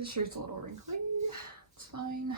This shirt's a little wrinkly. It's fine.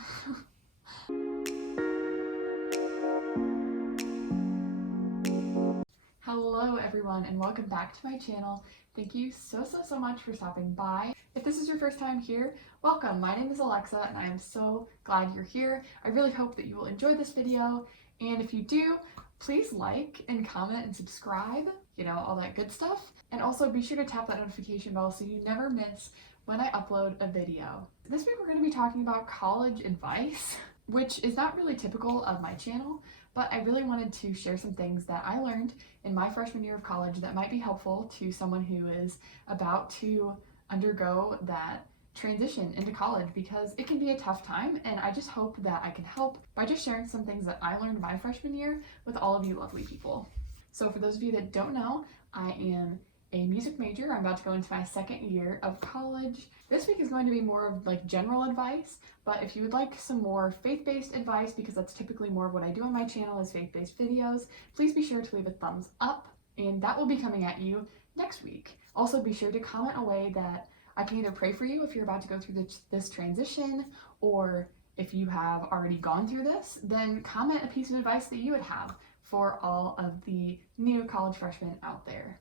Hello everyone and welcome back to my channel. Thank you so much for stopping by. If this is your first time here, welcome. My name is Alexa and I am so glad you're here. I really hope that you will enjoy this video, and if you do, please like and comment and subscribe, you know, all that good stuff. And also be sure to tap that notification bell so you never miss when I upload a video. This week we're going to be talking about college advice, which is not really typical of my channel, but I really wanted to share some things that I learned in my freshman year of college that might be helpful to someone who is about to undergo that transition into college, because it can be a tough time, and I just hope that I can help by just sharing some things that I learned my freshman year with all of you lovely people. So for those of you that don't know, I am a music major. I'm about to go into my second year of college. This week is going to be more of like general advice, but if you would like some more faith-based advice, because that's typically more of what I do on my channel is faith-based videos, please be sure to leave a thumbs up, and that will be coming at you next week. Also be sure to comment away that I can either pray for you if you're about to go through this transition, or if you have already gone through this, then comment a piece of advice that you would have for all of the new college freshmen out there.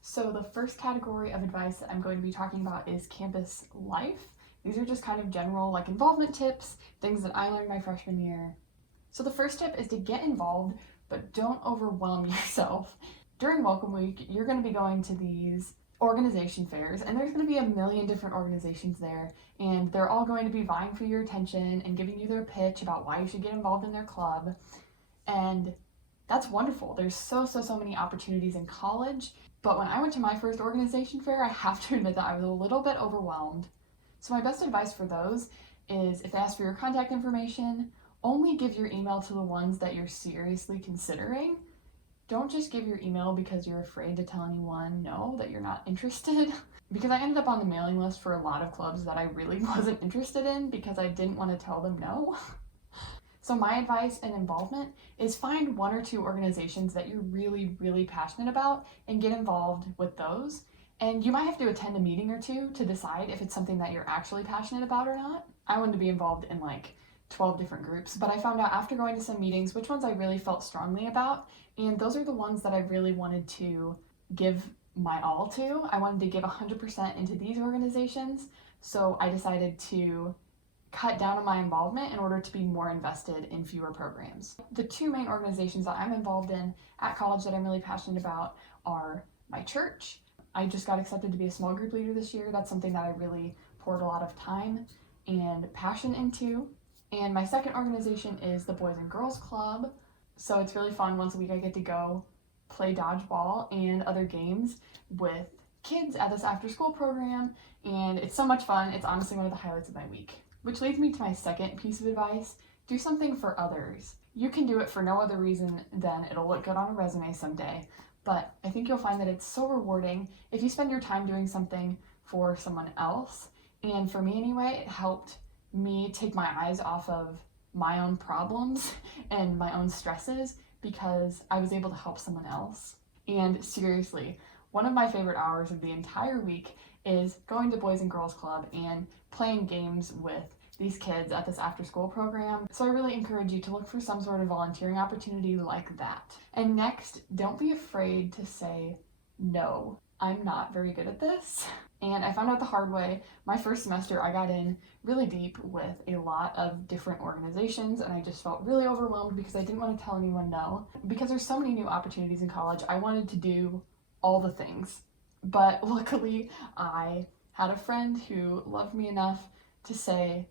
So the first category of advice that I'm going to be talking about is campus life. These are just kind of general like involvement tips, things that I learned my freshman year. So the first tip is to get involved, but don't overwhelm yourself. During Welcome Week, you're going to be going to these organization fairs, and there's going to be a million different organizations there, and they're all going to be vying for your attention and giving you their pitch about why you should get involved in their club. And that's wonderful. There's so many opportunities in college. But when I went to my first organization fair, I have to admit that I was a little bit overwhelmed. So my best advice for those is, if they ask for your contact information, only give your email to the ones that you're seriously considering. Don't just give your email because you're afraid to tell anyone no, that you're not interested. Because I ended up on the mailing list for a lot of clubs that I really wasn't interested in because I didn't want to tell them no. So my advice and involvement is find one or two organizations that you're really passionate about and get involved with those. And you might have to attend a meeting or two to decide if it's something that you're actually passionate about or not. I wanted to be involved in like 12 different groups, but I found out after going to some meetings which ones I really felt strongly about, and those are the ones that I really wanted to give my all to. I wanted to give 100% into these organizations, so I decided to cut down on my involvement in order to be more invested in fewer programs. The two main organizations that I'm involved in at college that I'm really passionate about are my church. I just got accepted to be a small group leader this year. That's something that I really poured a lot of time and passion into. And my second organization is the Boys and Girls Club. So it's really fun. Once a week I get to go play dodgeball and other games with kids at this after school program, and it's so much fun. It's honestly one of the highlights of my week. Which leads me to my second piece of advice: do something for others. You can do it for no other reason than it'll look good on a resume someday, but I think you'll find that it's so rewarding if you spend your time doing something for someone else. And for me anyway, it helped me take my eyes off of my own problems and my own stresses because I was able to help someone else. And seriously, one of my favorite hours of the entire week is going to Boys and Girls Club and playing games with these kids at this after school program. So I really encourage you to look for some sort of volunteering opportunity like that. And next, don't be afraid to say no. I'm not very good at this, and I found out the hard way. My first semester I got in really deep with a lot of different organizations, and I just felt really overwhelmed because I didn't want to tell anyone no. Because there's so many new opportunities in college, I wanted to do all the things. But luckily, I had a friend who loved me enough to say,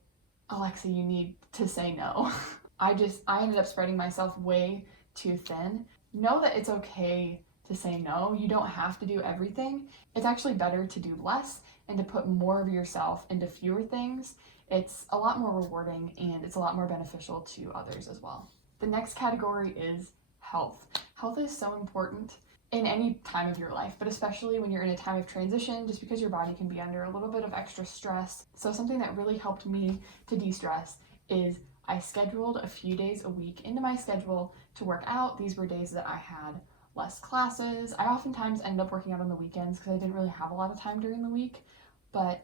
Alexa, you need to say no. I ended up spreading myself way too thin. Know that it's okay to say no. You don't have to do everything. It's actually better to do less and to put more of yourself into fewer things. It's a lot more rewarding and it's a lot more beneficial to others as well. The next category is health. Health is so important in any time of your life, but especially when you're in a time of transition, just because your body can be under a little bit of extra stress. So something that really helped me to de-stress is I scheduled a few days a week into my schedule to work out. These were days that I had less classes. I oftentimes ended up working out on the weekends because I didn't really have a lot of time during the week, but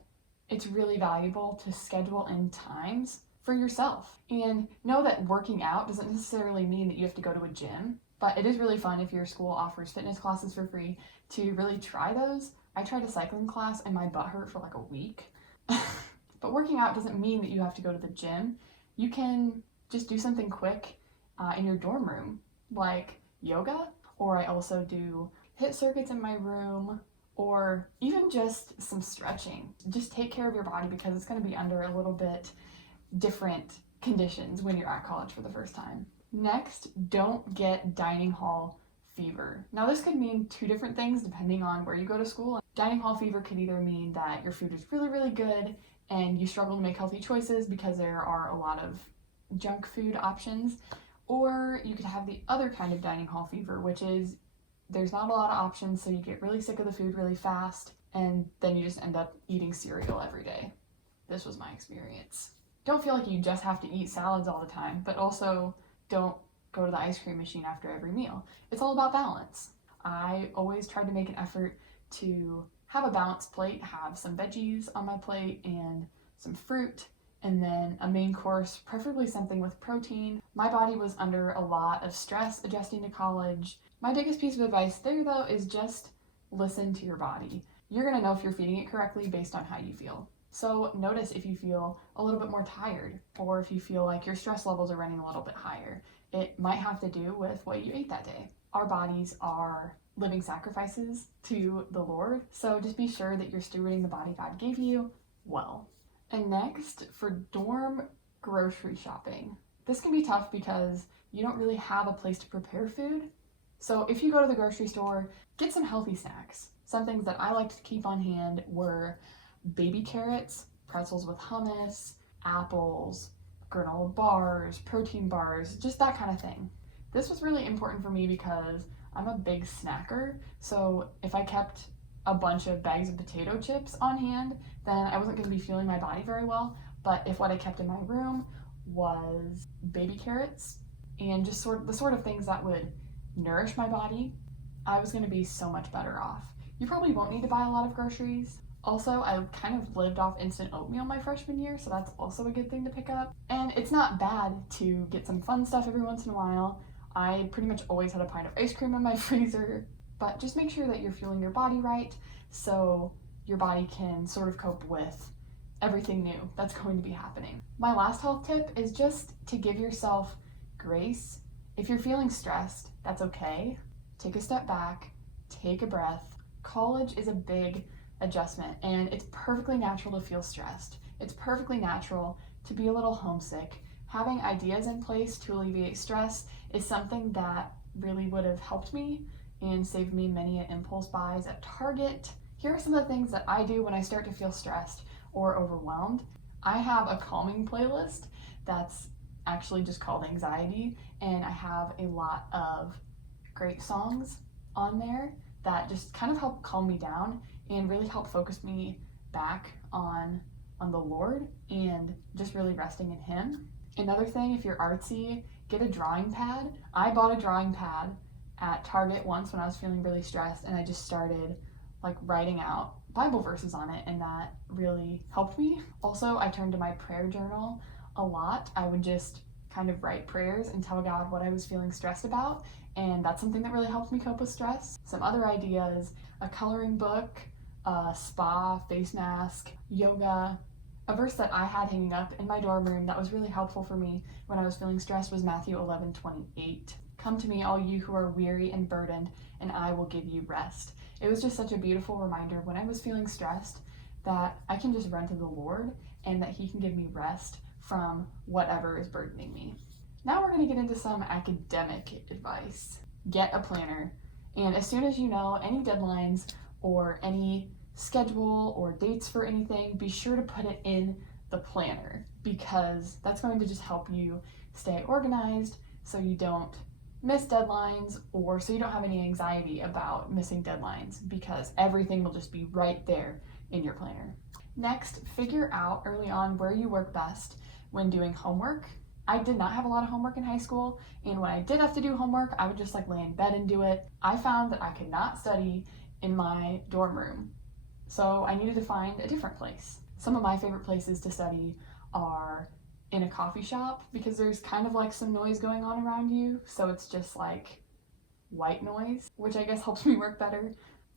it's really valuable to schedule in times for yourself. And know that working out doesn't necessarily mean that you have to go to a gym, but it is really fun if your school offers fitness classes for free to really try those. I tried a cycling class and my butt hurt for like a week. But working out doesn't mean that you have to go to the gym. You can just do something quick in your dorm room, like yoga, or I also do HIIT circuits in my room, or even just some stretching. Just take care of your body because it's going to be under a little bit different conditions when you're at college for the first time. Next, don't get dining hall fever. Now this could mean two different things depending on where you go to school. Dining hall fever could either mean that your food is really, really good and you struggle to make healthy choices because there are a lot of junk food options, or you could have the other kind of dining hall fever, which is there's not a lot of options, so you get really sick of the food really fast and then you just end up eating cereal every day. This was my experience. Don't feel like you just have to eat salads all the time, but also don't go to the ice cream machine after every meal. It's all about balance. I always tried to make an effort to have a balanced plate, have some veggies on my plate and some fruit, and then a main course, preferably something with protein. My body was under a lot of stress adjusting to college. My biggest piece of advice there though is just listen to your body. You're gonna know if you're feeding it correctly based on how you feel. So notice if you feel a little bit more tired, or if you feel like your stress levels are running a little bit higher. It might have to do with what you ate that day. Our bodies are living sacrifices to the Lord, so just be sure that you're stewarding the body God gave you well. And next, for dorm grocery shopping. This can be tough because you don't really have a place to prepare food. So if you go to the grocery store, get some healthy snacks. Some things that I liked to keep on hand were baby carrots, pretzels with hummus, apples, granola bars, protein bars, just that kind of thing. This was really important for me because I'm a big snacker, so if I kept a bunch of bags of potato chips on hand, then I wasn't going to be feeling my body very well. But if what I kept in my room was baby carrots and just the sort of things that would nourish my body, I was going to be so much better off. You probably won't need to buy a lot of groceries. Also, I kind of lived off instant oatmeal my freshman year, so that's also a good thing to pick up. And it's not bad to get some fun stuff every once in a while. I pretty much always had a pint of ice cream in my freezer, but just make sure that you're fueling your body right so your body can sort of cope with everything new that's going to be happening. My last health tip is just to give yourself grace. If you're feeling stressed, that's okay. Take a step back, take a breath. College is a big adjustment, and it's perfectly natural to feel stressed. It's perfectly natural to be a little homesick. Having ideas in place to alleviate stress is something that really would have helped me and saved me many impulse buys at Target. Here are some of the things that I do when I start to feel stressed or overwhelmed. I have a calming playlist that's actually just called Anxiety, and I have a lot of great songs on there that just kind of help calm me down and really help focus me back on the Lord and just really resting in Him. Another thing, if you're artsy, get a drawing pad. I bought a drawing pad at Target once when I was feeling really stressed, and I just started like writing out Bible verses on it, and that really helped me. Also, I turned to my prayer journal a lot. I would just kind of write prayers and tell God what I was feeling stressed about, and that's something that really helped me cope with stress. Some other ideas, a coloring book, a spa, face mask, yoga. A verse that I had hanging up in my dorm room that was really helpful for me when I was feeling stressed was Matthew 11:28. Come to me, all you who are weary and burdened, and I will give you rest. It was just such a beautiful reminder when I was feeling stressed that I can just run to the Lord and that He can give me rest from whatever is burdening me. Now we're going to get into some academic advice. Get a planner, and as soon as you know any deadlines or any schedule or dates for anything, be sure to put it in the planner, because that's going to just help you stay organized so you don't miss deadlines, or so you don't have any anxiety about missing deadlines, because everything will just be right there in your planner. Next, figure out early on where you work best when doing homework. I did not have a lot of homework in high school, and when I did have to do homework, I would just lay in bed and do it. I found that I could not study in my dorm room, so I needed to find a different place. Some of my favorite places to study are in a coffee shop because there's kind of like some noise going on around you, so it's just like white noise, which I guess helps me work better.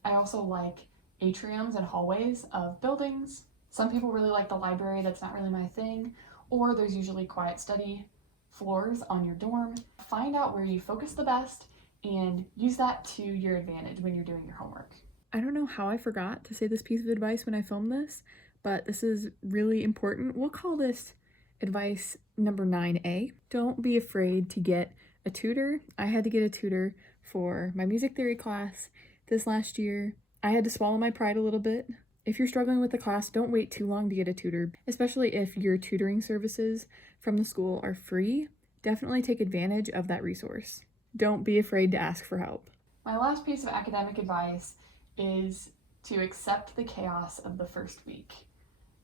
I also like atriums and hallways of buildings. Some people really like the library, that's not really my thing, or there's usually quiet study floors on your dorm. Find out where you focus the best and use that to your advantage when you're doing your homework. I don't know how I forgot to say this piece of advice when I filmed this, but this is really important. We'll call this advice number 9A. Don't be afraid to get a tutor. I had to get a tutor for my music theory class this last year. I had to swallow my pride a little bit. If you're struggling with the class, don't wait too long to get a tutor, especially if your tutoring services from the school are free. Definitely take advantage of that resource. Don't be afraid to ask for help. My last piece of academic advice is to accept the chaos of the first week.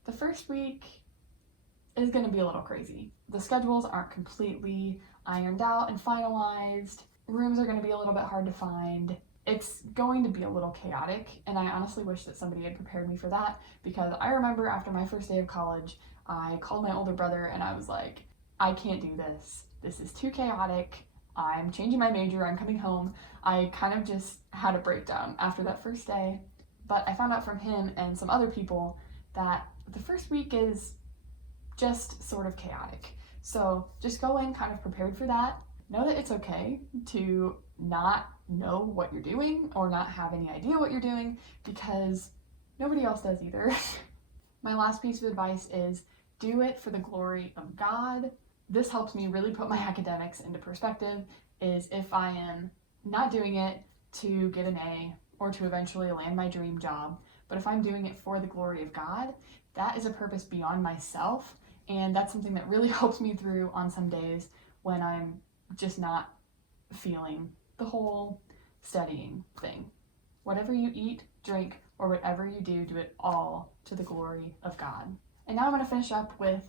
The first week is going to be a little crazy. The schedules aren't completely ironed out and finalized. Rooms are going to be a little bit hard to find. It's going to be a little chaotic, and I honestly wish that somebody had prepared me for that, because I remember after my first day of college, I called my older brother and I was like, I can't do this. This is too chaotic. I'm changing my major. I'm coming home. I kind of just had a breakdown after that first day, but I found out from him and some other people that the first week is just sort of chaotic. So just go in kind of prepared for that. Know that it's okay to not know what you're doing or not have any idea what you're doing, because nobody else does either. My last piece of advice is do it for the glory of God. This helps me really put my academics into perspective, is if I am not doing it to get an A or to eventually land my dream job, but if I'm doing it for the glory of God, that is a purpose beyond myself, and that's something that really helps me through on some days when I'm just not feeling the whole studying thing. Whatever you eat, drink, or whatever you do, do it all to the glory of God. And now I'm going to finish up with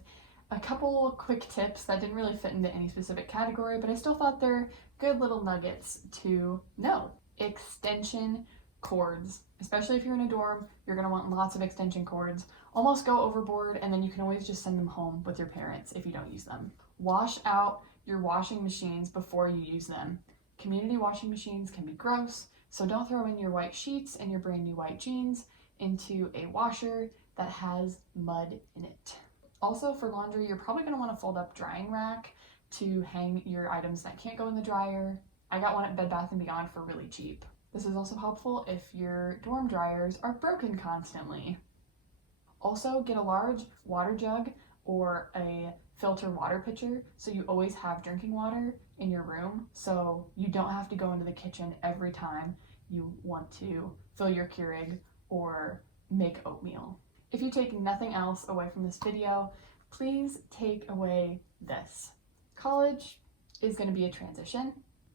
a couple quick tips that didn't really fit into any specific category, but I still thought they're good little nuggets to know. Extension cords. Especially if you're in a dorm, you're going to want lots of extension cords. Almost go overboard, and then you can always just send them home with your parents if you don't use them. Wash out your washing machines before you use them. Community washing machines can be gross, so don't throw in your white sheets and your brand new white jeans into a washer that has mud in it. Also, for laundry, you're probably going to want a fold-up drying rack to hang your items that can't go in the dryer. I got one at Bed Bath & Beyond for really cheap. This is also helpful if your dorm dryers are broken constantly. Also, get a large water jug or a filter water pitcher so you always have drinking water in your room, so you don't have to go into the kitchen every time you want to fill your Keurig or make oatmeal. If you take nothing else away from this video, please take away this. College is going to be a transition.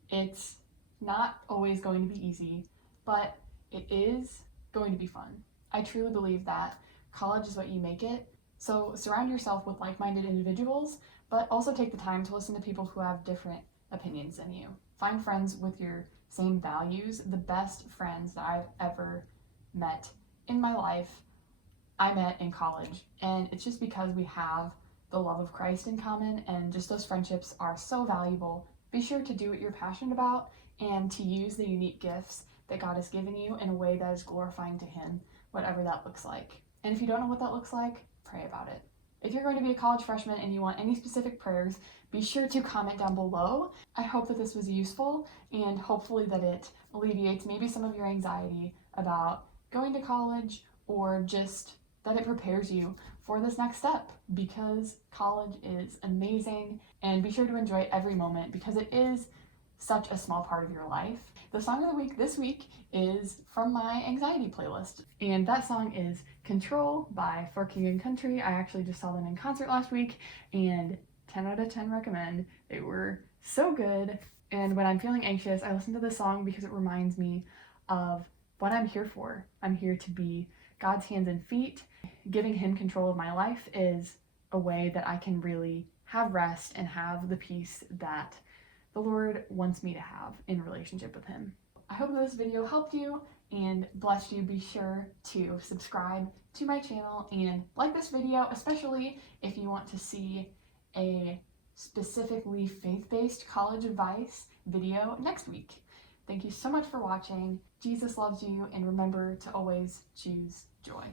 It's not always going to be easy, but it is going to be fun. I truly believe that college is what you make it. So surround yourself with like-minded individuals, but also take the time to listen to people who have different opinions than you. Find friends with your same values. The best friends that I've ever met in my life, I met in college, and it's just because we have the love of Christ in common, and just those friendships are so valuable. Be sure to do what you're passionate about and to use the unique gifts that God has given you in a way that is glorifying to Him, whatever that looks like. And if you don't know what that looks like, pray about it. If you're going to be a college freshman and you want any specific prayers, be sure to comment down below. I hope that this was useful, and hopefully that it alleviates maybe some of your anxiety about going to college, or just that it prepares you for this next step, because college is amazing, and be sure to enjoy every moment because it is such a small part of your life. The song of the week this week is from my anxiety playlist, and that song is Control by For King and Country. I actually just saw them in concert last week, and 10 out of 10 recommend. They were so good, and when I'm feeling anxious, I listen to this song because it reminds me of what I'm here for. I'm here to be God's hands and feet. Giving Him control of my life is a way that I can really have rest and have the peace that the Lord wants me to have in relationship with Him. I hope this video helped you, and blessed you, be sure to subscribe to my channel and like this video, especially if you want to see a specifically faith-based college advice video next week. Thank you so much for watching. Jesus loves you, and remember to always choose joy.